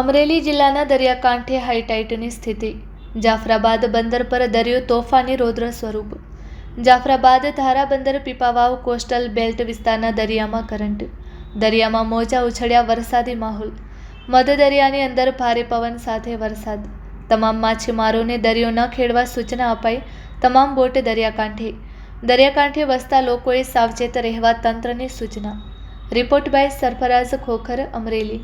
અમરેલી જિલ્લાના દરિયાકાંઠે હાઈટાઈટની સ્થિતિ. જાફરાબાદ બંદર પર દરિયો તોફાની રૌદ્ર સ્વરૂપ. જાફરાબાદ ધારા બંદર પીપાવાવ કોસ્ટલ બેલ્ટ વિસ્તારના દરિયામાં કરંટ. દરિયામાં મોજા ઉછળ્યા, વરસાદી માહોલ. મધ દરિયાની અંદર ભારે પવન સાથે વરસાદ. તમામ માછીમારોને દરિયો ન ખેડવા સૂચના અપાઈ. તમામ બોટ દરિયાકાંઠે. દરિયાકાંઠે વસતા લોકોએ સાવચેત રહેવા તંત્રની સૂચના. Report by Sarfaraz Khokhar, Amreli.